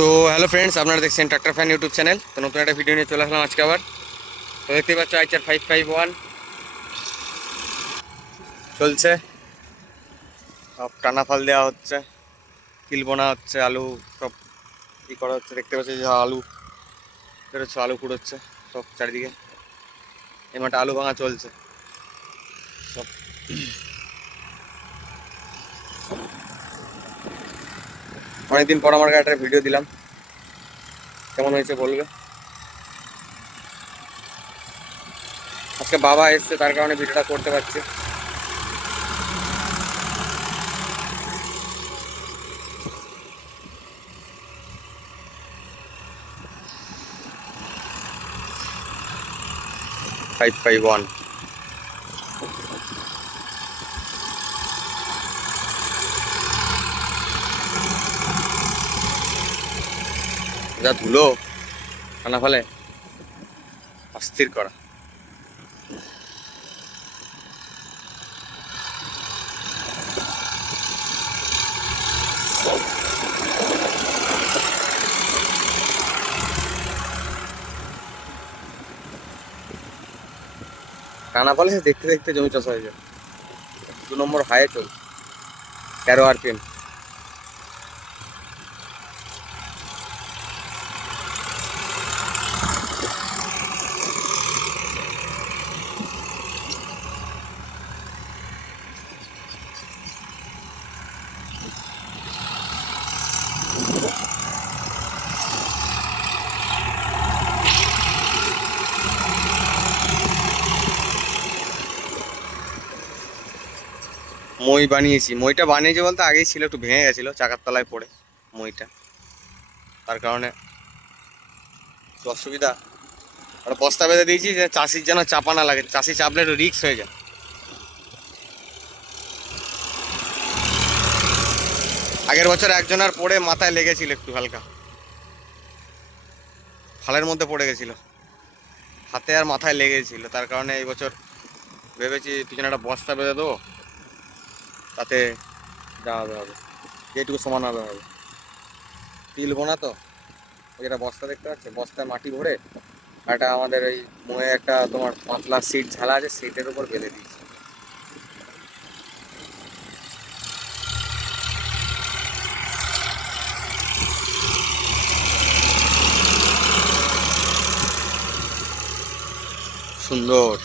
তো hello friends, আপনারা দেখছেন ট্রাক্টর ফ্যান ইউটিউব চ্যানেল। তো নতুন একটা ভিডিও নিয়ে চলে আসলাম আজকে আবার। তো দেখতে পাচ্ছ আইচার 551 চলছে, সব টানা ফাল দেওয়া হচ্ছে, তিল বোনা হচ্ছে, আলু সব ই করা হচ্ছে। দেখতে পাচ্ছি যে আলু বেরোচ্ছে, আলু কুড়োচ্ছে সব চারিদিকে। এই মাঠে আলু ভাঙা চলছে সব। অনেকদিন পর আমার একটা ভিডিও দিলাম, কেমন হয়েছে বলবে। আজকে বাবা এসছে, তার কারণে ভিডিওটা করতে পারছি। 551 যা ধুলো টানা ফেলে অস্থির করা। টানা ফলে দেখতে দেখতে জমি চাষ হয়ে যায়। 2 নম্বর হায়ে চলছে, 13 RPM। মই বানিয়েছি, মইটা বানিয়েছি বলতে আগেই ছিল, একটু ভেঙে গেছিলো চাকার তলায় পড়ে মইটা, তার কারণে একটু অসুবিধা। আর বস্তা বেঁধে দিয়েছি যে চাষির যেন চাপা না লাগে, চাষি চাপলে একটু রিস্ক হয়ে যায়। আগের বছর একজনের পড়ে মাথায় লেগেছিল একটু হালকা, খালের মধ্যে পড়ে গেছিল, হাতে আর মাথায় লেগেছিল। তার কারণে এই বছর ভেবেছি পিছনে একটা বস্তা বেঁধে দেবো, তাতে যা হবে হবে, যেটুকু সমান হবে হবে। তিল বোনা তো, ওই একটা বস্তা দেখতে পাচ্ছে, বস্তায় মাটি ভরে আর একটা আমাদের এই মোয়ে একটা তোমার পাতলা সিট ঝালা আছে, সিটের উপর বেঁধে দিয়েছি। সুন্দর।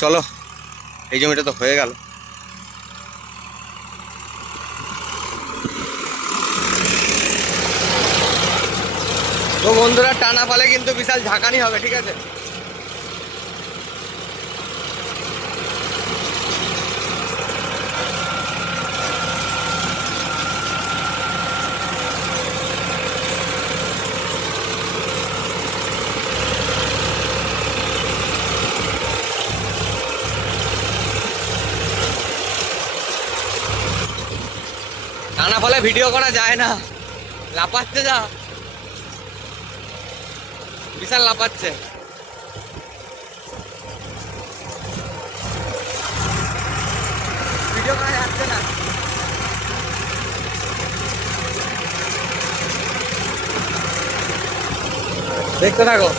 চলো, এই জমিটা তো হয়ে গেল। তো বন্ধুরা, টানা ফলে কিন্তু বিশাল ঝাঁকানি হবে, ঠিক আছে। টানা ফলে ভিডিও করা যায় না, লাপাচ্ছে যা, বিশাল লাপাচ্ছে। ভিডিও করা যাচ্ছে না, দেখতে থাকো।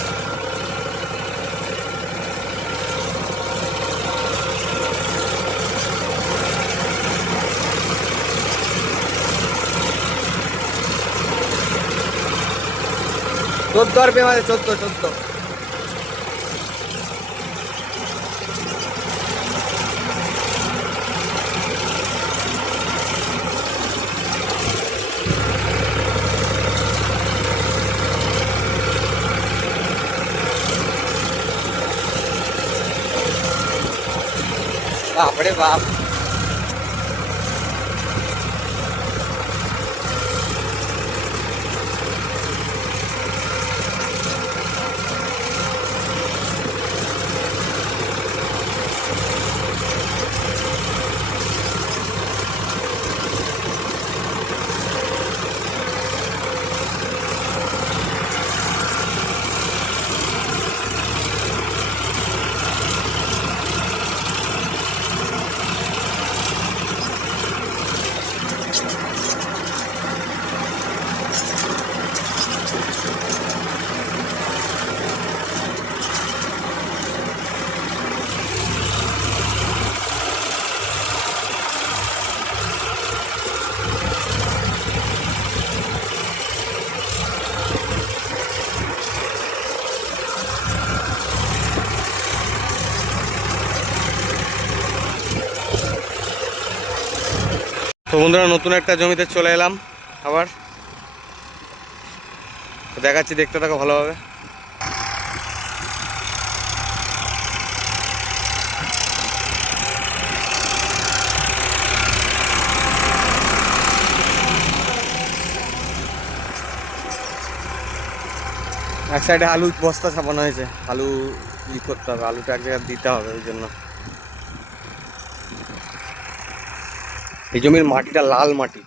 চোদ্দ RPM আছে, 14। বাপরে বাপ, তো বন্ধুরা, নতুন একটা জমিতে চলে এলাম আবার। দেখাচ্ছি, দেখতে থাকো ভালোভাবে। এক সাইডে আলু বস্তা ছাপানো হয়েছে, আলু করতে হবে, আলুটা এক জায়গায় দিতে হবে, ওই জন্য। এই জমির মাটিটা লাল মাটি।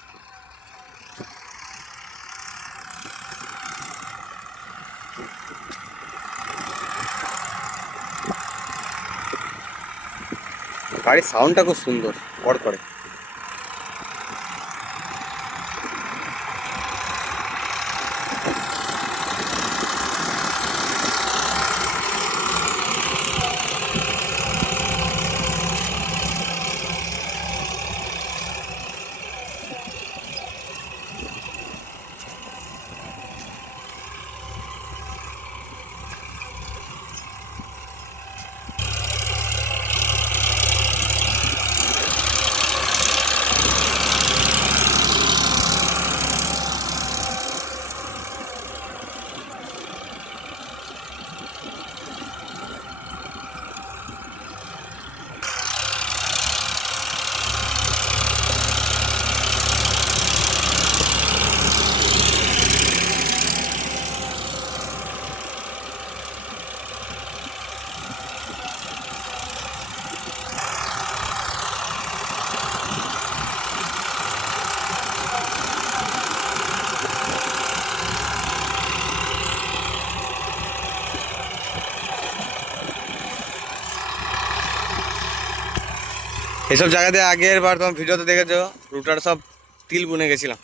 গাড়ির সাউন্ডটা খুব সুন্দর, কড় করে। এইসব জায়গাতে আগের বার তোমার ভিডিওতে দেখেছো, রুটার সব তিল বুনে গেছিলাম।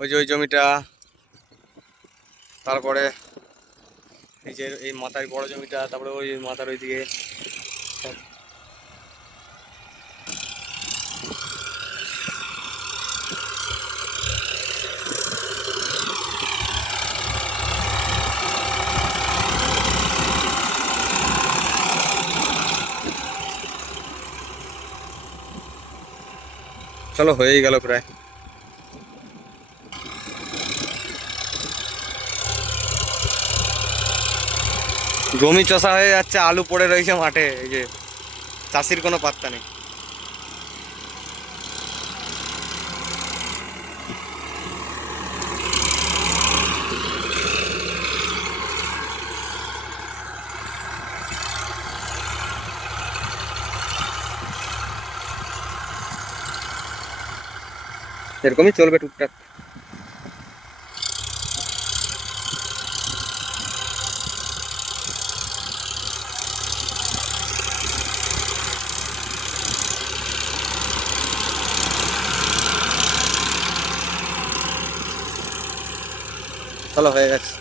ওই যে ওই জমিটা, তারপরে এই যে এই মাথায় বড় জমিটা, তারপরে ওই মাথার ওইদিকে। চলো, হয়েই গেল প্রায়। জমি চষা হয়ে যাচ্ছে, আলু পড়ে রয়েছে মাঠে। এই যে চাষির কোনো পাত্তা নেই। এরকমই চলবে টুকটাক। চলো, হয়ে গেছে।